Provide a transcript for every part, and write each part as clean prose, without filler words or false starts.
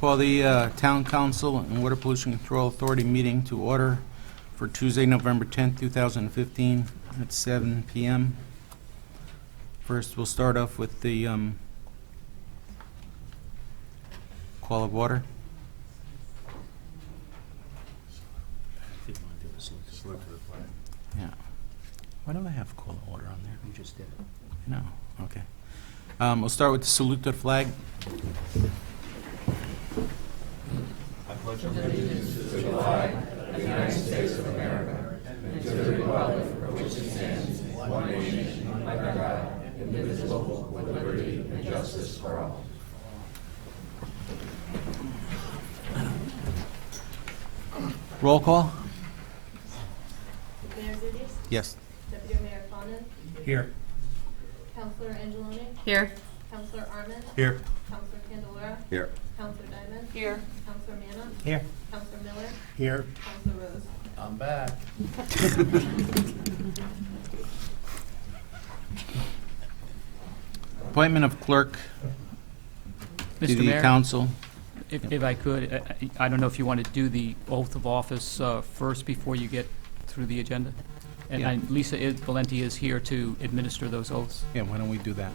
Call the Town Council and Water Pollution Control Authority meeting to order for Tuesday, November 10th, 2015 at 7 p.m. First, we'll start off with the call of order. Yeah. Why don't I have call of order on there? You just did it. No. Okay. We'll start with the salute to the flag. I pledge allegiance to the flag of the United States of America and to the republic for which it stands, one nation, under God, indivisible, with liberty and justice for all. Roll call. Mayor Zudius? Yes. Deputy Mayor Fawnin? Here. Councilor Angeloni? Here. Councilor Arman? Here. Councilor Candelara? Here. Councilor Diamond? Here. Councilor Manna? Here. Councilor Miller? Here. Councilor Rose? I'm back. Appointment of clerk to Mr. the Mayor, council. if I could, I don't know if you want to do the oath of office first before you get through the agenda? And Yeah. Lisa Valenti is here to administer those oaths. Yeah, why don't we do that?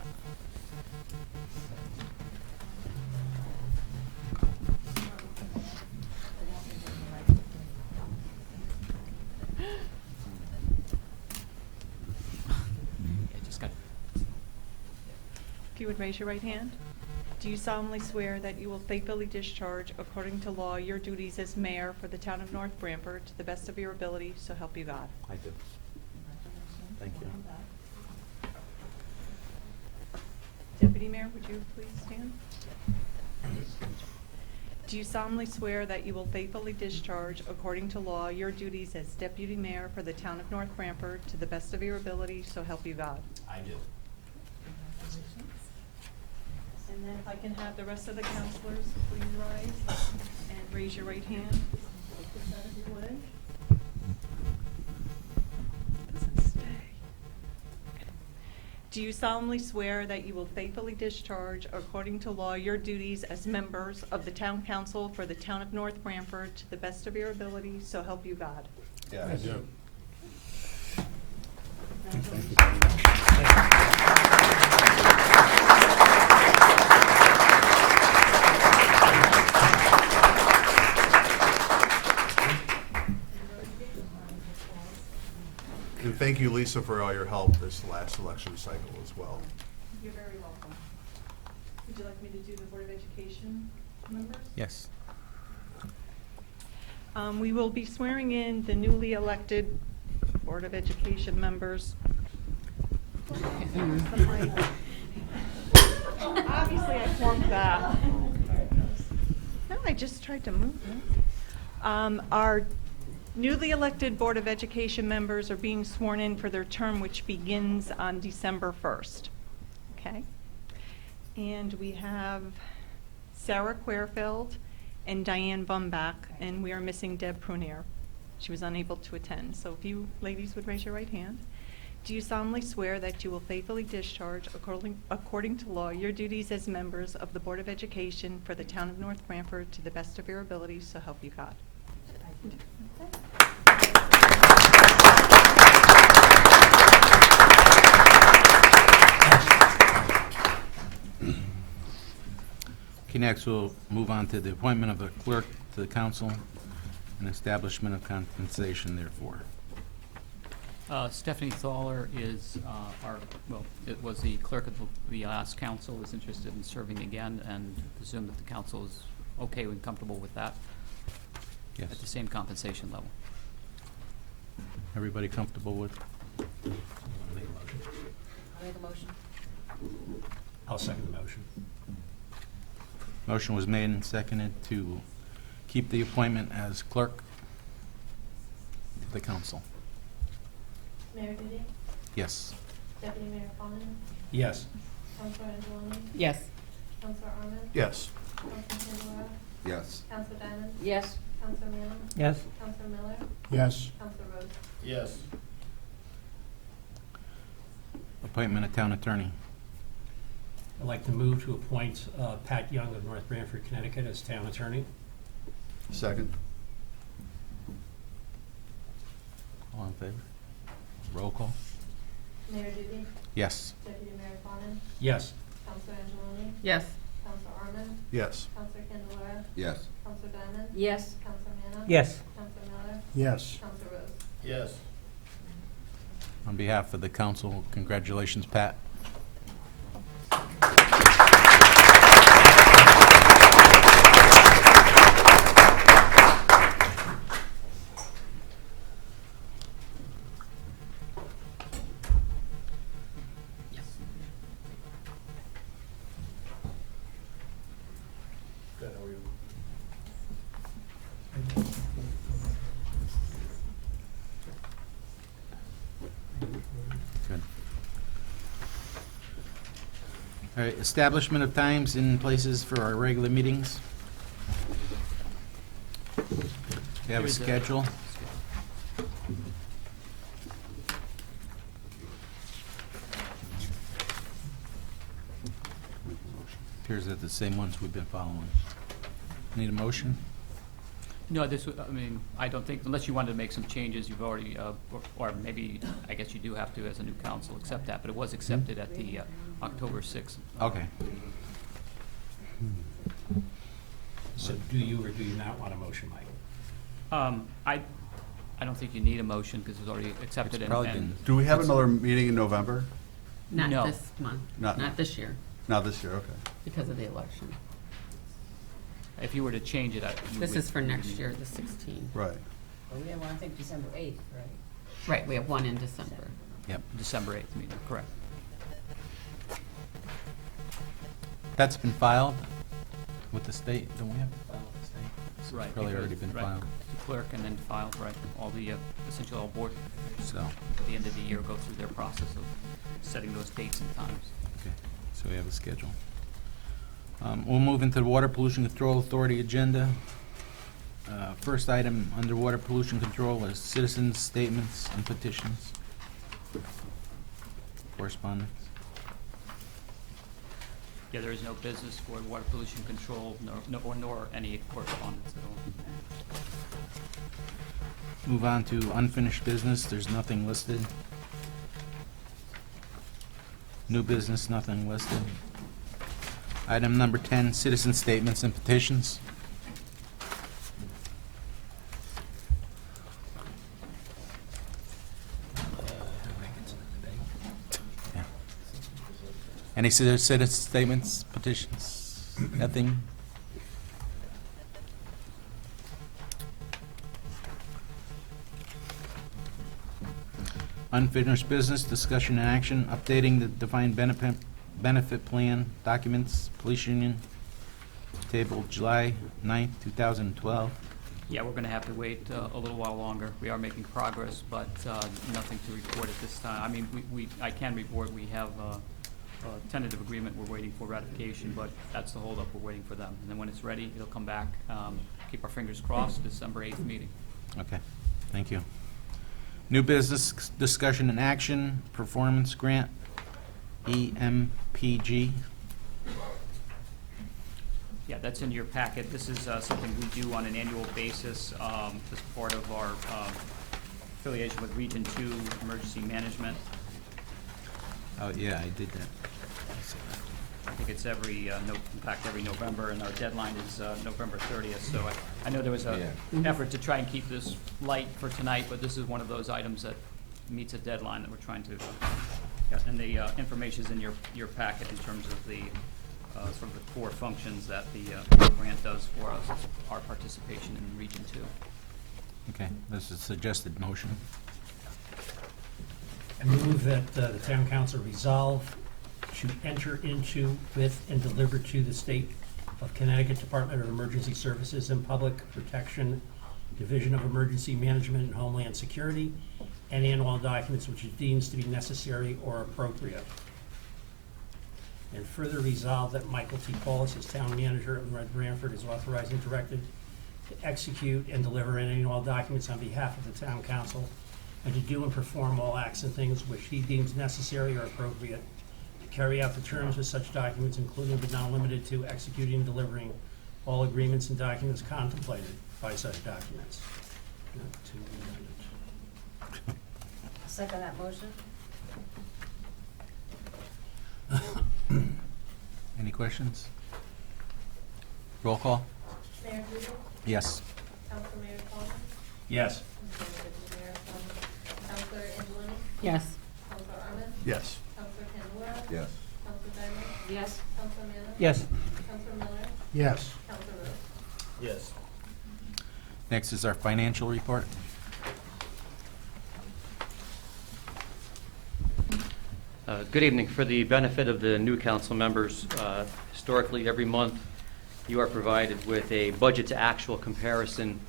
I just got If you would raise your right hand. Do you solemnly swear that you will faithfully discharge, according to law, your duties as mayor for the town of North Branford to the best of your ability, so help you God? I do. Thank you. Deputy Mayor, would you please stand? Do you solemnly swear that you will faithfully discharge, according to law, your duties as deputy mayor for the town of North Branford to the best of your ability, so help you God? I do. And then if I can have the rest of the counselors please rise and raise your right hand. Take this out of your way. Doesn't stay. Okay. Do you solemnly swear that you will faithfully discharge, according to law, your duties as members of the town council for the town of North Branford to the best of your ability, so help you God? Yeah, I do. And thank you, Lisa, for all your help this last election cycle as well. You're very welcome. Would you like me to do the Board of Education members? Yes. We will be swearing in the newly elected Board of Education members. Obviously, I flunked that. No, I just tried to move it. Our newly elected Board of Education members are being sworn in for their term, which begins on December 1st. Okay? And we have Sarah Querfeld and Diane Bumbach, and we are missing Deb Prunier. She was unable to attend. So if you ladies would raise your right hand. Do you solemnly swear that you will faithfully discharge, according to law, your duties as members of the Board of Education for the town of North Branford to the best of your abilities, so help you God? Okay, next we'll move on to the appointment of a clerk to the council and establishment of compensation therefore. Stephanie Thaler is it was the clerk of the last council, is interested in serving again, and presume that the council is okay and comfortable with that Yes. at the same compensation level. Everybody comfortable with? I'll make a motion. I'll second the motion. Motion was made and seconded to keep the appointment as clerk to the council. Mayor Duty? Yes. Deputy Mayor Fawnin? Yes. Councilor Angeloni? Yes. Councilor Arman? Yes. Councilor Candelara? Yes. Councilor Diamond? Yes. Councilor Manna? Yes. Councilor Miller? Yes. Councilor Rose? Yes. Appointment of town attorney. I'd like to move to appoint Pat Young of North Branford, Connecticut as town attorney. Second. All in favor? Roll call? Mayor Duty, Yes. Deputy Mayor Fawnin, Yes. Counselor Angeloni, Yes. Counselor Arman, Yes. Counselor Candelara, Yes. Counselor Diamond, Yes. Counselor Manna, Yes. Counselor Miller, Yes. Counselor Rose. Yes. On behalf of the council, congratulations, Pat. Good, how are you? Good. All right, establishment of times and places for our regular meetings. We have a Here's the- schedule. Appears that the same ones we've been following. Need a motion? No, this, I mean, I don't think, unless you wanted to make some changes, you've already, or maybe, I guess you do have to, as a new council, accept that, but it was accepted at the October 6th. Okay. So do you or do you not want a motion, Mike? I don't think you need a motion, because it's already accepted It's and. probably and- been- Do we have another meeting in November? Not No. this month, Not- not this year, Not this year, okay. because of the election. If you were to change it, you This would- is for you would next need- year, the 16th. Right. Well, we have one, I think, December 8th, right? Right, we have one in December. Yep. December 8th meeting, correct. That's been filed with the state, don't we have to file with the state? It's Right. Probably because- already been right, filed, the clerk and then filed, right, all the, essentially all board, so, at the end of the year, go through their process of setting those dates and times. okay, so we have a schedule. We'll move into the Water Pollution Control Authority agenda. First item under Water Pollution Control is citizens' statements and petitions. Correspondence. Yeah, there is no business for water pollution control, nor any correspondence at all. Move on to unfinished business, there's nothing listed. New business, nothing listed. Item number 10, citizen statements and petitions. Yeah. Any citizen statements, petitions? Nothing? Unfinished business, discussion and action, updating the defined benefit plan documents, police union, tabled July 9th, 2012. Yeah, we're gonna have to wait a little while longer. We are making progress, but nothing to report at this time. I mean, I can report, we have a tentative agreement, we're waiting for ratification, but that's the holdup, we're waiting for them. And then when it's ready, it'll come back. Keep our fingers crossed, December 8th meeting. Okay, thank you. New business, discussion and action, performance grant, EMPG. Yeah, that's in your packet. This is something we do on an annual basis as part of our affiliation with Region 2 Emergency Management. Oh, yeah, I did that. I think it's every November, and our deadline is November 30th. So I know there was a effort to try and keep this light for tonight, but this is one of those items that meets a deadline that we're trying to, and the information's in your packet in terms of the sort of the core functions that the grant does for us, our participation in Region 2. Okay, this is suggested motion. I move that the town council resolve to enter into, with, and deliver to the State of Connecticut Department of Emergency Services and Public Protection, Division of Emergency Management and Homeland Security, and annual documents which it deems to be necessary or appropriate. And further resolve that Michael T. Paulus, as town manager of North Branford, is authorized and directed to execute and deliver any and all documents on behalf of the town council, and to do and perform all acts and things which he deems necessary or appropriate carry out the terms of such documents, including but not limited to executing and delivering all agreements and documents contemplated by such documents. Not to be amended. Second that motion? Any questions? Roll call? Mayor Duty, Yes. Council Mayor Coleman, Yes. Councilor Angeloni, Yes. Councilor Arman, Yes. Councilor Candelara, Yes. Councilor Diamond, Yes. Councilor Manna, Yes. Councilor Miller, Yes. Councilor Rose. Yes. Next is our financial report. Good evening. For the benefit of the new council members, historically, every month, you are provided with a budget to actual comparison.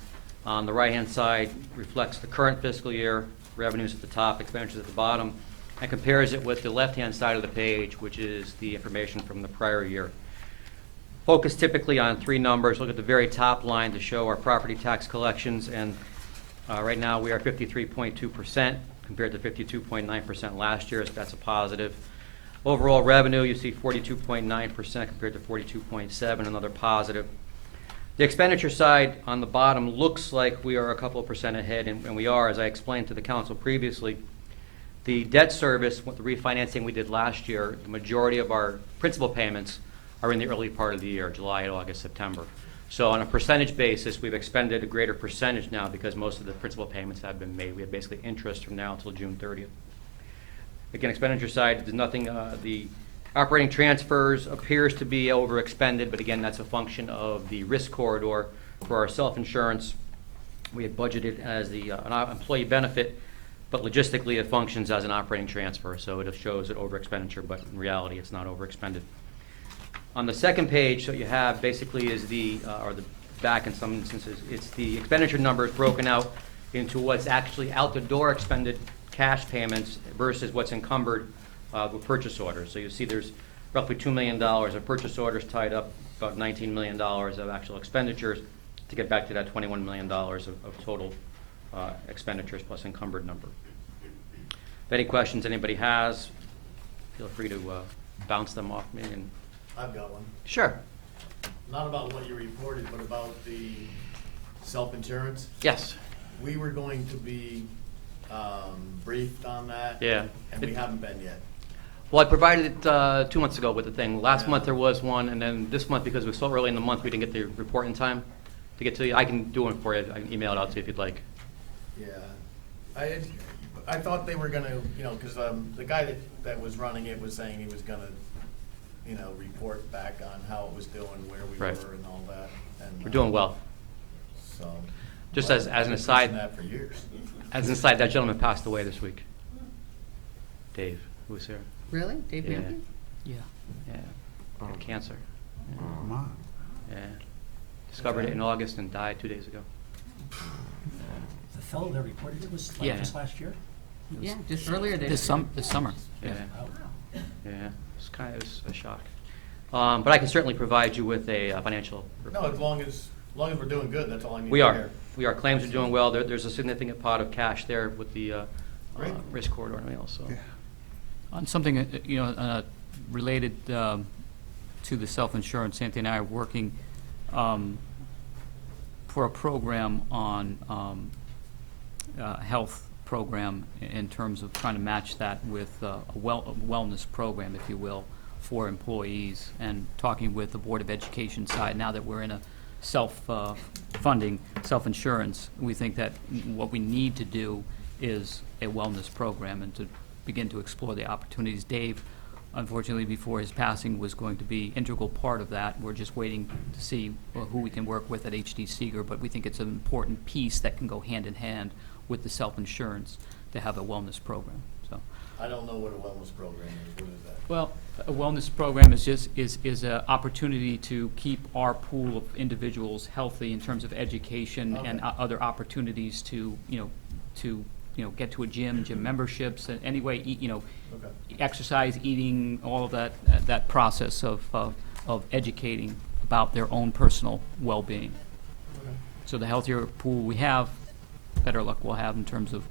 On the right-hand side reflects the current fiscal year, revenues at the top, expenditures at the bottom, and compares it with the left-hand side of the page, which is the information from the prior year. Focus typically on three numbers. Look at the very top line to show our property tax collections, and right now we are 53.2%. Compared to 52.9% last year, so that's a positive. Overall revenue, you see 42.9% compared to 42.7%, another positive. The expenditure side on the bottom looks like we are a couple of percent ahead, and we are, as I explained to the council previously. The debt service, with the refinancing we did last year, the majority of our principal payments are in the early part of the year, July, August, September. So on a percentage basis, we've expended a greater percentage now because most of the principal payments have been made. We have basically interest from now until June 30th. Again, expenditure side, there's nothing, the operating transfers appears to be overexpended, but again, that's a function of the risk corridor for our self-insurance. We had budgeted as the an employee benefit, but logistically it functions as an operating transfer, so it shows an overexpenditure, but in reality, it's not overexpended. On the second page, what you have basically is the, or the back in some instances, it's the expenditure numbers broken out into what's actually out the door expended cash payments versus what's encumbered with purchase orders. So you see there's roughly $2 million of purchase orders tied up, about $19 million of actual expenditures to get back to that $21 million of total expenditures plus encumbered number. If any questions anybody has, feel free to bounce them off me. And I've got one. sure. Not about what you reported, but about the self-insurance. Yes. We were going to be briefed on that. Yeah. And we haven't been yet. Well, I provided it 2 months ago with the thing. Last Yeah. month there was one, and then this month, because it was so early in the month, we didn't get the report in time to get to you. I can do one for you. I can email it out to you if you'd like. Yeah. I thought they were gonna, you know, because the guy that was running it was saying he was gonna, you know, report back on how it was doing, where we Right. were and all that. And, We're doing well. So. Just but as an I've been aside- pushing that for years. As an aside, that gentleman passed away this week. Dave, who was here. Really? Dave Yeah. Bianchi? Yeah. Yeah. Had cancer. Yeah. My. Yeah. Discovered it in August and died 2 days ago. The fellow that reported it was Yeah. like just last year? Yeah, just earlier this This summer. Yeah. Oh. Yeah. It was a shock. But I can certainly provide you with a financial report. No, as long as we're doing good, that's all I need to We hear. are. We are. Claims are doing well. There's a significant pot of cash there with the Great. risk corridor and everything else. So. On something, related to the self-insurance, Anthony and I are working for a program on health program in terms of trying to match that with a wellness program, if you will, for employees, and talking with the Board of Education side. Now that we're in a self-funding, self-insurance, we think that what we need to do is a wellness program and to begin to explore the opportunities. Dave, unfortunately, before his passing, was going to be integral part of that. We're just waiting to see who we can work with at HD Seeger, but we think it's an important piece that can go hand in hand with the self-insurance to have a wellness program. So, I don't know what a wellness program is. What is that? well, a wellness program is just is an opportunity to keep our pool of individuals healthy in terms of education and Okay. other opportunities to get to a gym memberships, and anyway, Okay. exercise, eating, all of that process of educating about their own personal well-being. Okay. So the healthier pool we have, better luck we'll have in terms of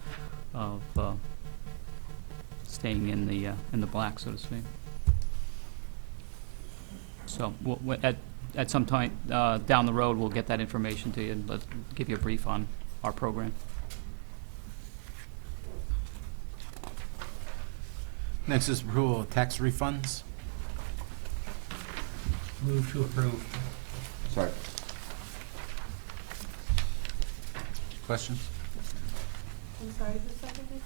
staying in the black, so to speak. So at some time down the road, we'll get that information to you and give you a brief on our program. Next is approval of tax refunds. Move to approve. Sorry. Questions? I'm sorry, who seconded?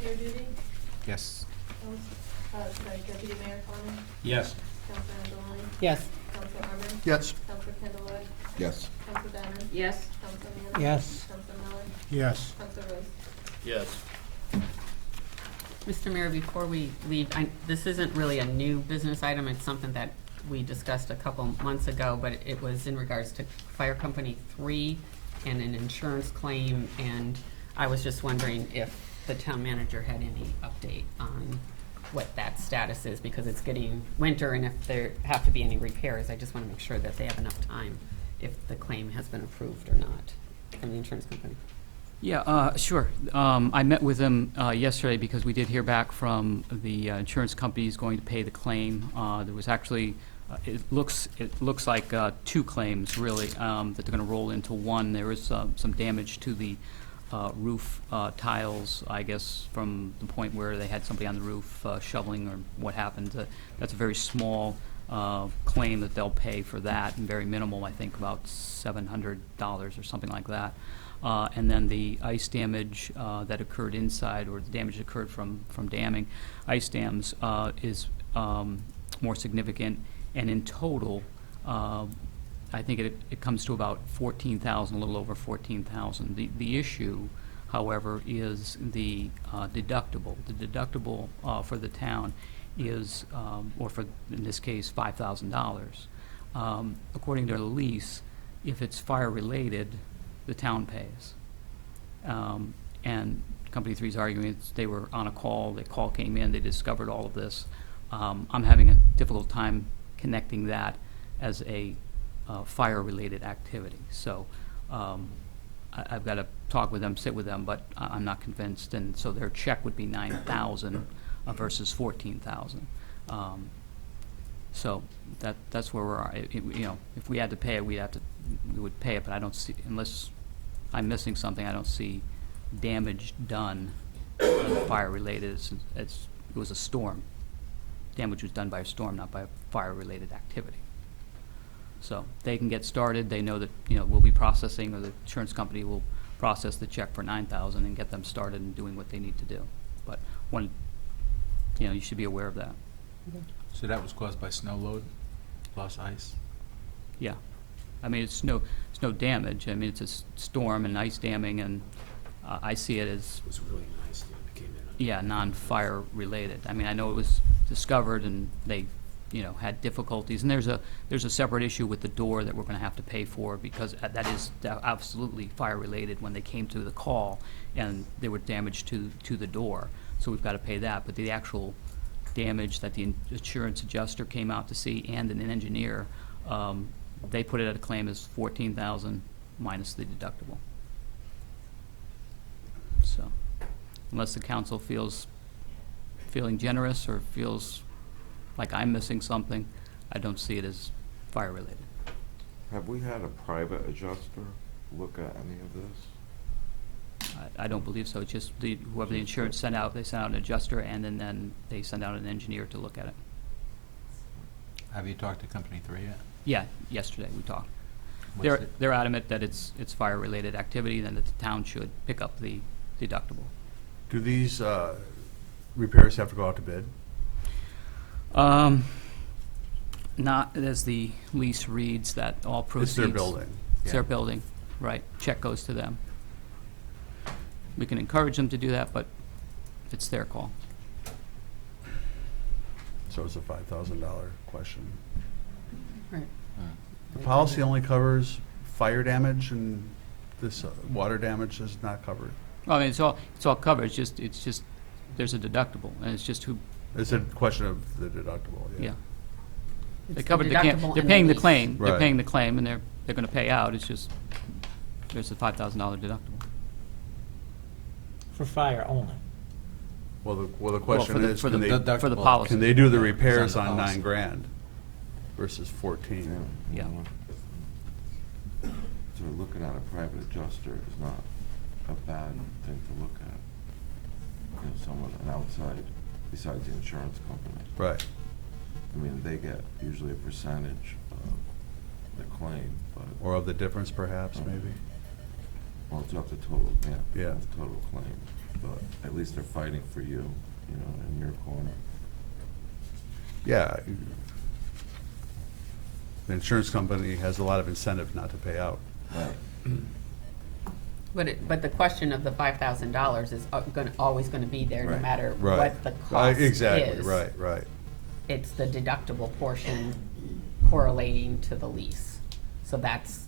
Mayor Duty? Yes. Sorry, Deputy Mayor Fawnin? Yes. Councilor Angeloni? Yes. Councilor Arman? Yes. Councilor Candelar? Yes. Councilor Diamond? Yes. Councilor Manna? Yes. Councilor Miller? Yes. Councilor Rose? Yes. Mr. Mayor, before we leave, this isn't really a new business item, it's something that we discussed a couple months ago, but it was in regards to Fire Company 3 and an insurance claim, and I was just wondering if the town manager had any update on what that status is, because it's getting winter, and if there have to be any repairs, I just want to make sure that they have enough time if the claim has been approved or not from the insurance company. Yeah, sure. I met with them yesterday because we did hear back from the insurance companies going to pay the claim. There was actually, it looks like 2 claims really that they're going to roll into one. There is some damage to the roof tiles, I guess, from the point where they had somebody on the roof shoveling or what happened. That's a very small claim that they'll pay for that, and very minimal, I think about $700 or something like that. And then the ice damage that occurred inside, or the damage that occurred from damming, ice dams, is more significant. And in total, I think it comes to about $14,000, a little over $14,000. The issue, however, is the deductible. The deductible for the town is, or for, in this case, $5,000. According to the lease, if it's fire-related, the town pays. And Company 3's arguing they were on a call, the call came in, they discovered all of this. I'm having a difficult time connecting that as a fire-related activity. So I've got to talk with them, sit with them, but I'm not convinced. And so their check would be $9,000 versus $14,000. So that's where we're at. If we had to pay it, we would pay it. But I don't see, unless I'm missing something, I don't see damage done fire-related. It was a storm. Damage was done by a storm, not by a fire-related activity. So they can get started. They know that we'll be processing, or the insurance company will process the check for $9,000 and get them started and doing what they need to do. But you should be aware of that. So that was caused by snow load plus ice? Yeah, I mean it's no damage. I mean it's a storm and ice damming, and I see it as, It was really nice when it came in. yeah, non-fire related. I mean, I know it was discovered and they had difficulties, and there's a separate issue with the door that we're going to have to pay for, because that is absolutely fire related. When they came to the call and there were damage to the door, so we've got to pay that. But the actual damage that the insurance adjuster came out to see and an engineer, they put it at a claim as $14,000 minus the deductible. So unless the council feeling generous or feels like I'm missing something, I don't see it as fire related. Have we had a private adjuster look at any of this? I don't believe so. It's just whoever the insurance sent out, they sent out an adjuster, and then they sent out an engineer to look at it. Have you talked to Company 3 yet? Yeah, yesterday we talked. What's They're adamant that it's fire related activity, and that the town should pick up the deductible. Do these repairs have to go out to bid? Not as the lease reads, that all proceeds. It's their building. It's their building, right. Check goes to them. We can encourage them to do that, but it's their call. So it's a $5,000 question. Right. The policy only covers fire damage, and this water damage is not covered. Well, I mean, it's all covered. It's just there's a deductible, and it's just who. It's a question of the deductible, Yeah. It's They the covered. They're deductible and paying the lease. claim. They're Right. paying the claim, and they're going to pay out. It's just there's a $5,000 deductible. For fire only. the question for the- is, for can the- they, for the deductible. policy. can they do the Yeah, repairs it's on the on policy. $9,000 versus 14? Yeah. So looking at a private adjuster is not a bad thing to look at. You know, someone, an outside, besides the insurance company. Right. I mean, they get usually a percentage of the claim, but, Or of the difference perhaps, maybe? well, it's up to total, Yeah. it's total claim. But at least they're fighting for you, you know, in your corner. Yeah. The insurance company has a lot of incentive not to pay out. Right. But the question of the $5,000 is always gonna be there, no Right. matter Right. what the cost is. Exactly, right. It's the deductible portion correlating to the lease. So that's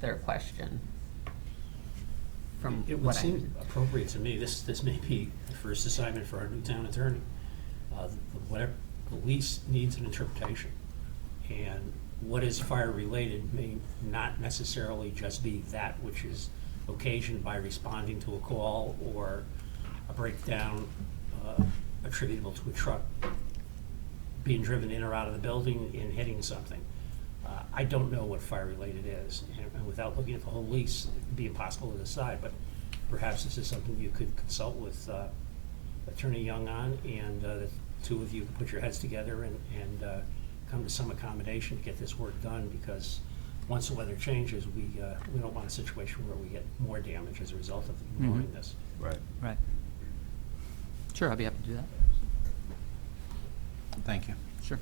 their question. From It would what I seem appropriate to me, this may be the first assignment for our new town attorney. Whatever, the lease needs an interpretation. And what is fire-related may not necessarily just be that which is occasioned by responding to a call or a breakdown attributable to a truck being driven in or out of the building and hitting something. I don't know what fire-related is, and without looking at the whole lease, it'd be impossible to decide, but perhaps this is something you could consult with Attorney Young on, and the two of you could put your heads together and come to some accommodation to get this work done, because once the weather changes, we don't want a situation where we get more damage as a result of ignoring this. Right. Right. Sure, I'd be happy to do that. Thank you. Sure.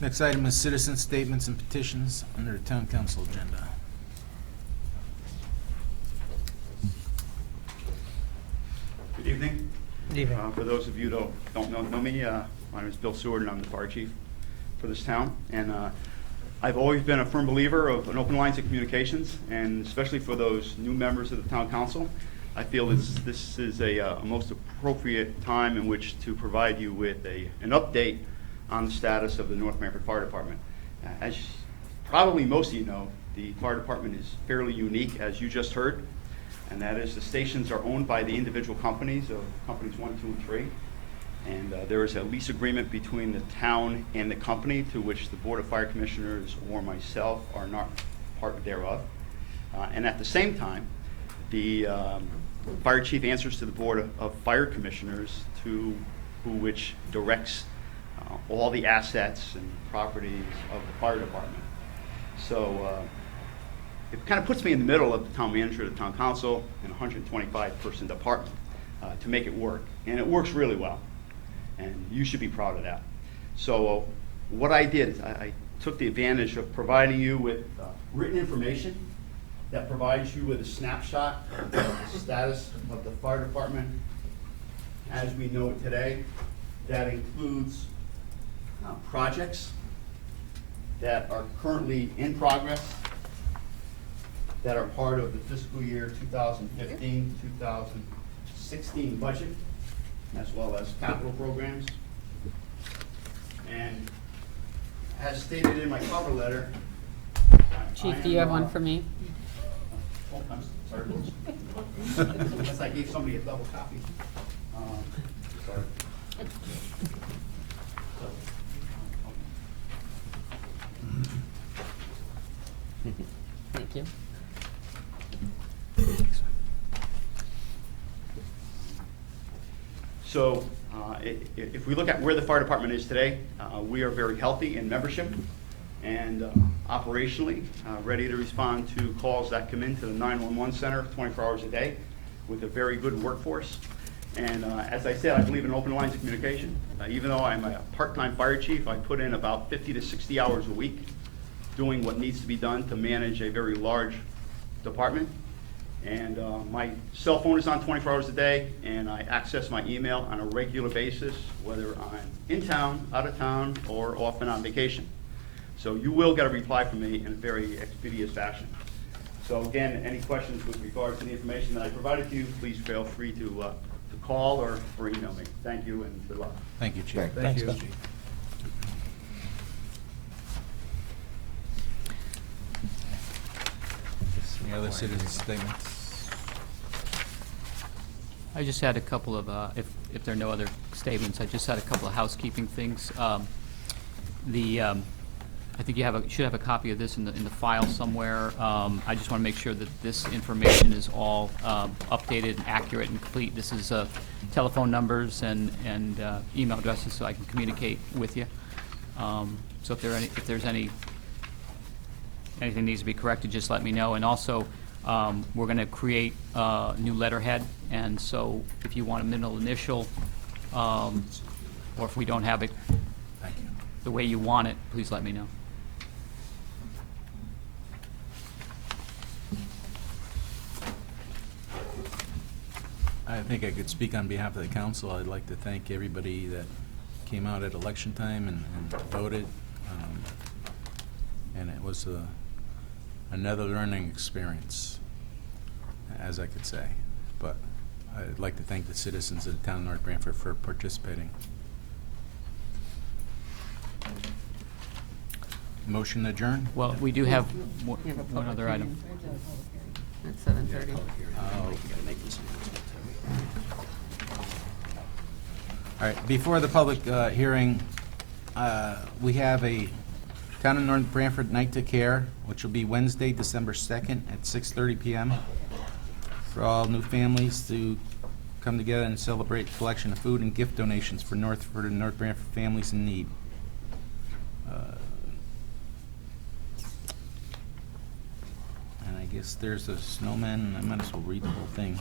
Next item is citizen statements and petitions under the town council agenda. Good evening. Good evening. For those of you who don't know me, my name is Bill Seward, and I'm the fire chief for this town. And I've always been a firm believer of an open lines of communications, and especially for those new members of the town council, I feel this is a most appropriate time in which to provide you with an update on the status of the North Branford Fire Department. As probably most of you know, the fire department is fairly unique, as you just heard, and that is the stations are owned by the individual companies of companies 1, 2, and 3. And there is a lease agreement between the town and the company, to which the Board of Fire Commissioners or myself are not part thereof. And at the same time, the fire chief answers to the Board of Fire Commissioners, which directs all the assets and properties of the fire department. So it kind of puts me in the middle of the town manager, the town council, and a 125-person department to make it work. And it works really well. And you should be proud of that. So what I did is I took the advantage of providing you with written information that provides you with a snapshot of the status of the fire department as we know it today. That includes projects that are currently in progress, that are part of the fiscal year 2015-2016 budget, as well as capital programs. And as stated in my cover letter, Chief, do you have one for me? Oh, I'm sorry. Unless I gave somebody a double copy. Sorry. Thank you. So if we look at where the fire department is today, we are very healthy in membership and operationally ready to respond to calls that come into the 911 center 24 hours a day with a very good workforce. And as I said, I believe in open lines of communication. Even though I'm a part-time fire chief, I put in about 50 to 60 hours a week doing what needs to be done to manage a very large department. And my cell phone is on 24 hours a day, and I access my email on a regular basis, whether I'm in town, out of town, or often on vacation. So you will get a reply from me in a very expeditious fashion. So again, any questions with regard to the information that I provided to you, please feel free to call or email me. Thank you and good luck. Thank you, Chief. Thank you. Any other citizen statements? I just had a couple of, if there are no other statements, I just had a couple of housekeeping things. I think you should have a copy of this in the file somewhere. I just want to make sure that this information is all updated and accurate and complete. This is telephone numbers and email addresses so I can communicate with you. So if there's anything needs to be corrected, just let me know. And also, we're going to create a new letterhead, and so if you want a middle initial, or if we don't have it the way you want it, please let me know. I think I could speak on behalf of the council. I'd like to thank everybody that came out at election time and voted. And it was another learning experience, as I could say. But I'd like to thank the citizens of the town of North Branford for participating. Motion adjourned? Well, we do have We have a one public other item. hearing at 7:30. All right, before the public hearing, we have a Town of North Branford Night to Care, which will be Wednesday, December 2nd at 6:30 p.m. for all new families to come together and celebrate the collection of food and gift donations for Northford and North Branford families in need. And I guess there's a snowman, and I might as well read the whole thing.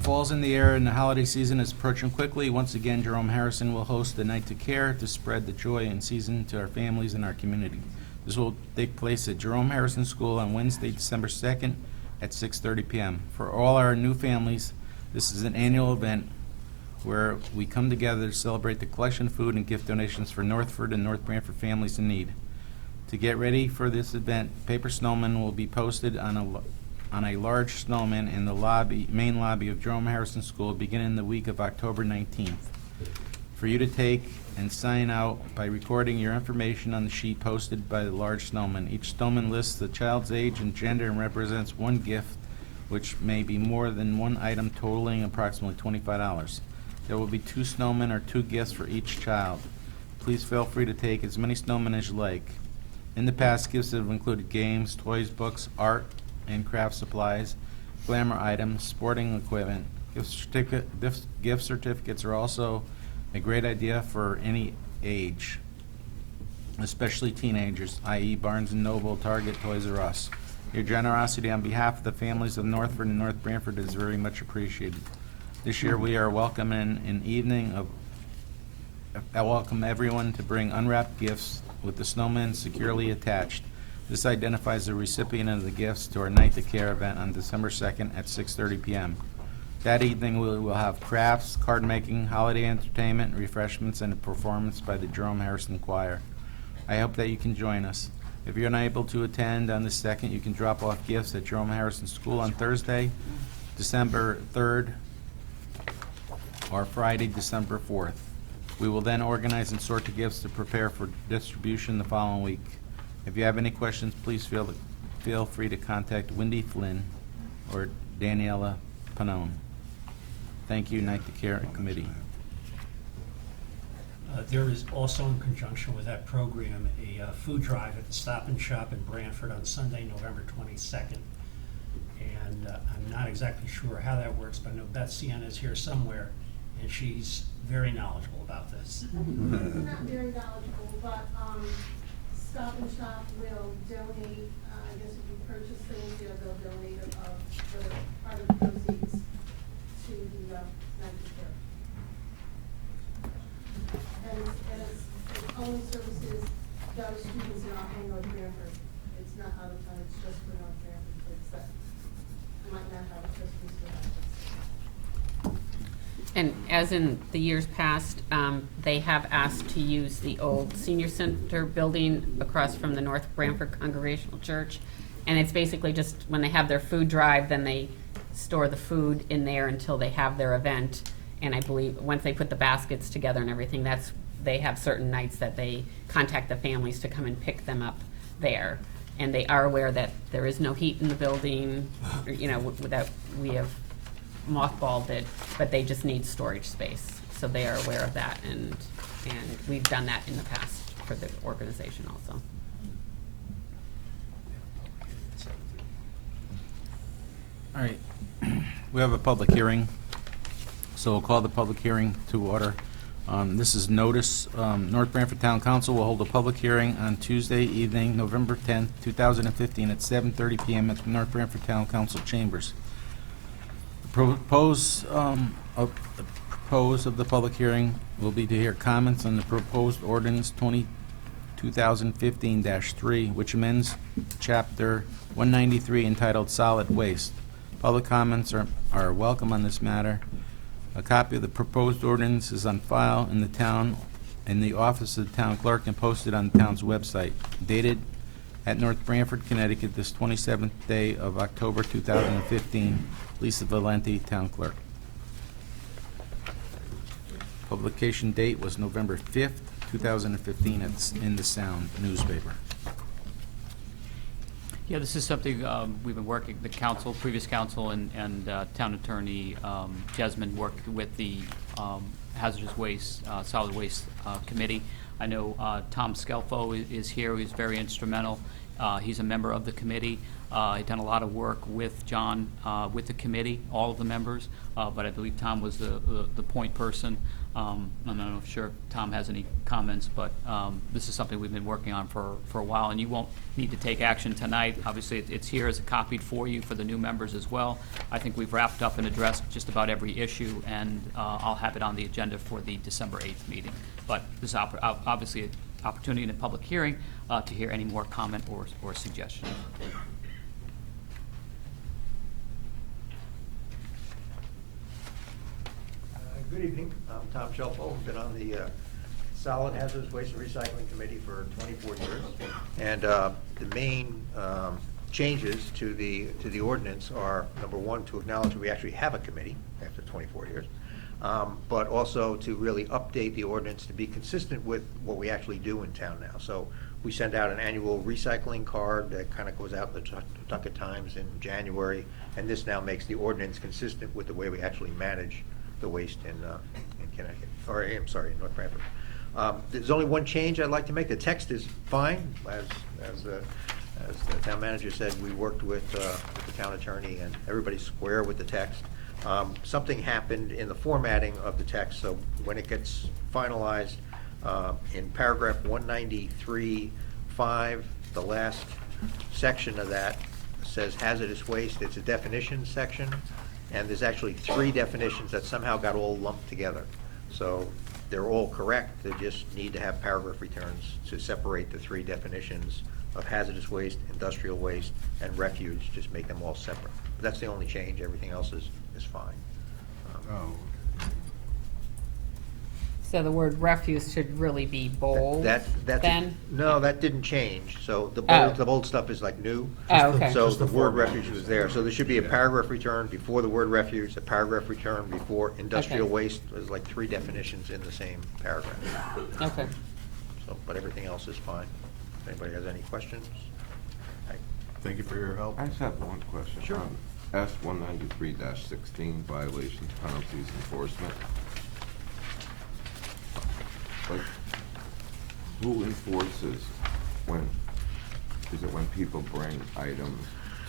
Fall's in the air and the holiday season is approaching quickly. Once again, Jerome Harrison will host the Night to Care to spread the joy and season to our families and our community. This will take place at Jerome Harrison School on Wednesday, December 2nd at 6:30 p.m. For all our new families, this is an annual event where we come together to celebrate the collection of food and gift donations for Northford and North Branford families in need. To get ready for this event, paper snowmen will be posted on a large snowman in the main lobby of Jerome Harrison School beginning the week of October 19th. For you to take and sign out by recording your information on the sheet posted by the large snowman. Each snowman lists the child's age and gender and represents one gift, which may be more than one item totaling approximately $25. There will be 2 snowmen or 2 gifts for each child. Please feel free to take as many snowmen as you like. In the past, gifts have included games, toys, books, art, and craft supplies, glamour items, sporting equipment. Gift certificates are also a great idea for any age, especially teenagers, i.e. Barnes & Noble, Target, Toys R Us. Your generosity on behalf of the families of Northford and North Branford is very much appreciated. This year we are welcoming an evening of I welcome everyone to bring unwrapped gifts with the snowman securely attached. This identifies the recipient of the gifts to our Night to Care event on December 2nd at 6:30 p.m. That evening we will have crafts, card making, holiday entertainment, refreshments, and a performance by the Jerome Harrison Choir. I hope that you can join us. If you're unable to attend on the 2nd, you can drop off gifts at Jerome Harrison School on Thursday, December 3rd, or Friday, December 4th. We will then organize and sort the gifts to prepare for distribution the following week. If you have any questions, please feel free to contact Wendy Flynn or Daniela Panone. Thank you, Night to Care Committee. There is also, in conjunction with that program, a food drive at the Stop and Shop in Branford on Sunday, November 22nd. And I'm not exactly sure how that works, but I know Beth Sienna is here somewhere, and she's very knowledgeable about this. Not very knowledgeable, but Stop and Shop will donate, I guess if you purchase things, they'll donate part of the proceeds to the Night to Care. And it's only services those students in North Branford. It's not out of town, it's just for North Branford, but it's that, I might not have it just for And as in the years past, they have asked to use the old senior center building across from the North Branford Congregational Church. And it's basically just when they have their food drive, then they store the food in there until they have their event. And I believe once they put the baskets together and everything, they have certain nights that they contact the families to come and pick them up there. And they are aware that there is no heat in the building, or, you know, that we have mothballed it, but they just need storage space. So they are aware of that, and we've done that in the past for the organization also. All right, we have a public hearing, so we'll call the public hearing to order. This is notice, North Branford Town Council will hold a public hearing on Tuesday evening, November 10th, 2015, at 7:30 PM at the North Branford Town Council chambers. The propose of the public hearing will be to hear comments on the proposed ordinance 2015-3, which amends Chapter 193 entitled Solid Waste. Public comments are welcome on this matter. A copy of the proposed ordinance is on file in the town, in the office of the town clerk, and posted on the town's website. Dated at North Branford, Connecticut, this 27th day of October 2015. Lisa Valenti, town clerk. Publication date was November 5th, 2015, in the Sound newspaper. Yeah, this is something we've been working, the council, previous council, and town attorney Jasmine worked with the hazardous waste, solid waste committee. I know Tom Scelfo is here, he's very instrumental. He's a member of the committee. He's done a lot of work with John, with the committee, all of the members, but I believe Tom was the point person. I'm not sure if Tom has any comments, but this is something we've been working on for a while, and you won't need to take action tonight. Obviously, it's here as a copied for you for the new members as well. I think we've wrapped up and addressed just about every issue, and I'll have it on the agenda for the December 8th meeting. But this is obviously an opportunity in a public hearing to hear any more comment or suggestions. Good evening. I'm Tom Scelfo. I've been on the Solid Hazardous Waste and Recycling Committee for 24 years. And the main changes to the ordinance are, number one, to acknowledge that we actually have a committee after 24 years, but also to really update the ordinance to be consistent with what we actually do in town now. So we send out an annual recycling card that kind of goes out in the Totucket Times in January, and this now makes the ordinance consistent with the way we actually manage the waste in Connecticut, or I'm sorry, in North Branford. There's only one change I'd like to make. The text is fine, as the town manager said. We worked with the town attorney, and everybody's square with the text. Something happened in the formatting of the text, so when it gets finalized, in paragraph 193.5, the last section of that says hazardous waste. It's a definition section, and there's actually 3 definitions that somehow got all lumped together. So they're all correct, they just need to have paragraph returns to separate the 3 definitions of hazardous waste, industrial waste, and refuse, just make them all separate. But that's the only change, everything else is fine. So the word refuse should really be bold, then? No, that didn't change. So the Oh. bold stuff is like new. Oh, okay. So the word refuge was there. So there should be a paragraph return before the word refuge, a paragraph return before industrial Okay. waste. There's like 3 definitions in the same paragraph. Okay. So, but everything else is fine. If anybody has any questions? Thank you for your help. I just have one question. Sure. On S-193-16, violations, penalties, enforcement. Like, who enforces when? Is it when people bring items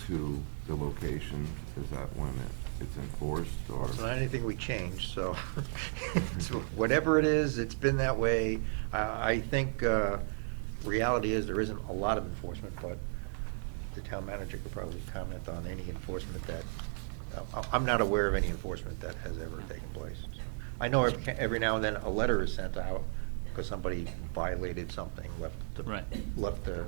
to the location? Is that when it's enforced, or? It's not anything we change, so so whatever it is, it's been that way. I think reality is there isn't a lot of enforcement, but the town manager could probably comment on any enforcement that, I'm not aware of any enforcement that has ever taken place. I know every now and then a letter is sent out because somebody violated something, left their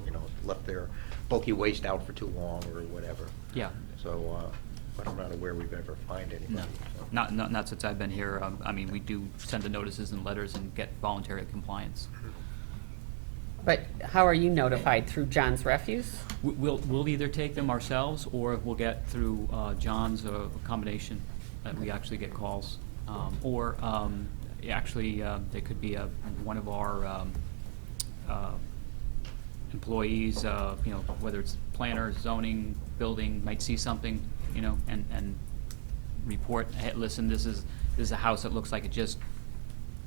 bulky waste out for too long or whatever. Yeah. So, but I'm not aware we've ever fined anybody. No. So. Not since I've been here. I mean, we do send the notices and letters and get voluntary compliance. But how are you notified? Through John's Refuse? We'll either take them ourselves, or we'll get through John's, a combination, that we actually get calls. Or they could be one of our employees, you know, whether it's planner, zoning, building, might see something, you know, and report, hey, listen, this is a house that looks like it just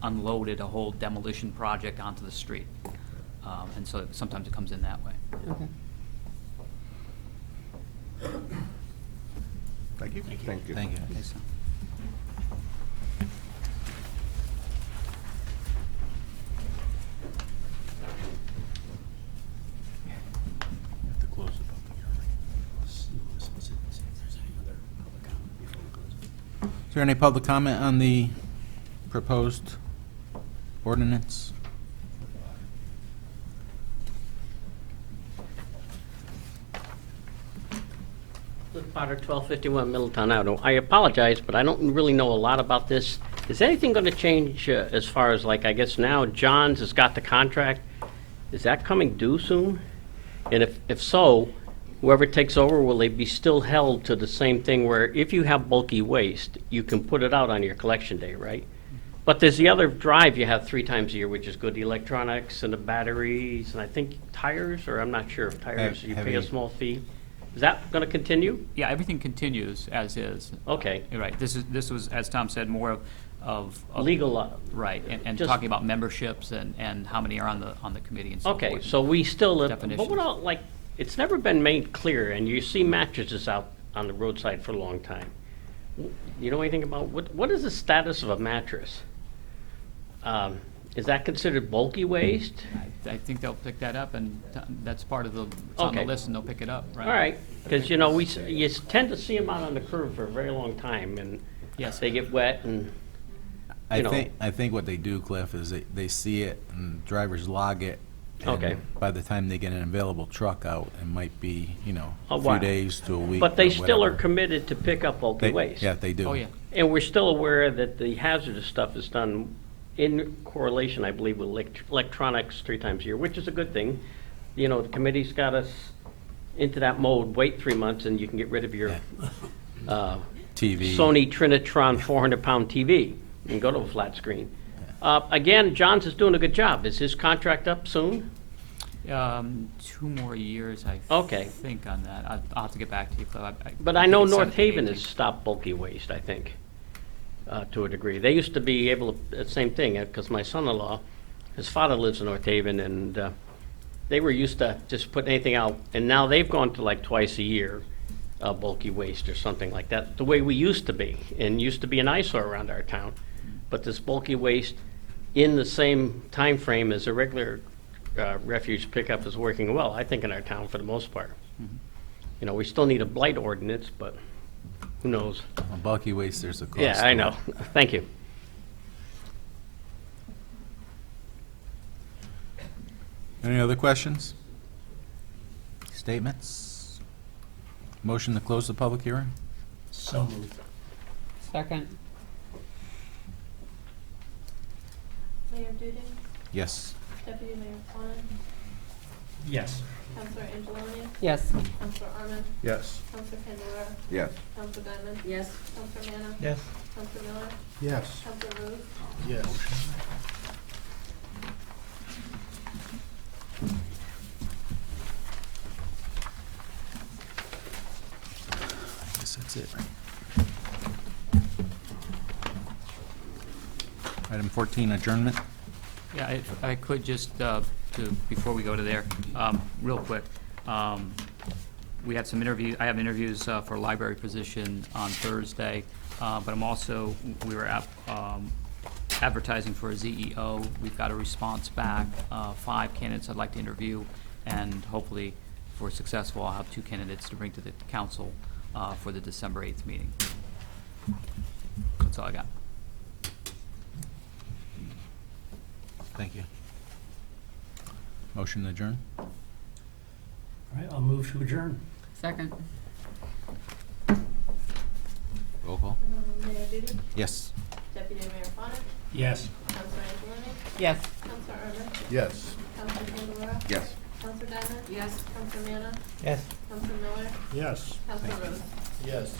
unloaded a whole demolition project onto the street. And so sometimes it comes in that way. Okay. Thank you. Thank you. Thank you. Okay, so- Have to close the public hearing. Is there any public comment on the proposed ordinance? Cliff Potter, 1251 Middletown Avenue. I apologize, but I don't really know a lot about this. Is anything going to change as far as, like, I guess now John's has got the contract? Is that coming due soon? And if so, whoever takes over, will they be still held to the same thing where if you have bulky waste, you can put it out on your collection day, right? But there's the other drive you have 3 times a year, which is good, the electronics and the batteries, and I think tires, or I'm not sure if tires, you pay a Heavy. small fee. Is that going to continue? Yeah, everything continues as is. Okay. You're right. This was, as Tom said, more of Legal, right, and just- talking about memberships and how many are on the committee and so forth. okay, so we still, but Definitions. what else, like, it's never been made clear, and you see mattresses out on the roadside for a long time. You know anything about, what is the status of a mattress? Is that considered bulky waste? I think they'll pick that up, and that's part of it's on the Okay. list, and they'll pick it up, right? All right, because, you know, you tend to see them out on the curb for a very long time, and Yes. they get wet, and, I you know. think what they do, Cliff, is they see it and drivers log it. and Okay. By the time they get an available truck out, it might be, you know, A a few while. days to a week. But they or still are whatever. committed to pick up bulky They- waste. Yeah, they do. Oh, yeah. And we're still aware that the hazardous stuff is done in correlation, I believe, with electronics 3 times a year, which is a good thing. You know, the committee's got us into that mode, wait 3 months and you can get rid of your TV. Sony Trinitron 400-pound TV and go to a flat screen. Again, John's is doing a good job. Is his contract up soon? 2 more years, I Okay. think, on that. I'll have to get back to you, Cliff. But I think know it's North 17, Haven 18. has stopped bulky waste, I think, to a degree. They used to be able to, same thing, because my son-in-law, his father lives in North Haven, and they were used to just putting anything out, and now they've gone to like twice a year, bulky waste or something like that, the way we used to be, and used to be an eyesore around our town. But this bulky waste in the same time frame as a regular refuge pickup is working well, I think, in our town for the most part. You know, we still need a blight ordinance, but who knows? On bulky waste, there's a cost. Yeah, I to know. it. Thank you. Any other questions? Statements? Motion to close the public hearing? So moved. Second. Mayor Duty, Yes. Deputy Mayor Quannen, Yes. Counselor Angeloni, Yes. Counselor Arman, Yes. Counselor Pandora, Yes. Counselor Diamond, Yes. Counselor Manna, Yes. Counselor Miller, Yes. Counselor Rose, Yes. I guess that's it, right? Item 14, adjournment. Yeah, if I could just, before we go to there, real quick. We had some interviews, I have interviews for a library position on Thursday, but we were advertising for a ZEO. We've got a response back, 5 candidates I'd like to interview, and hopefully, if we're successful, I'll have 2 candidates to bring to the council for the December 8th meeting. That's all I got. Thank you. Motion to adjourn? All right, I'll move to adjourn. Second. Roll call? Mayor Duty, Yes. Deputy Mayor Quannen, Yes. Counselor Angeloni, Yes. Counselor Arman, Yes. Counselor Pandora, Yes. Counselor Diamond, Yes. Counselor Manna, Yes. Counselor Miller, Yes. Counselor Rose. Yes.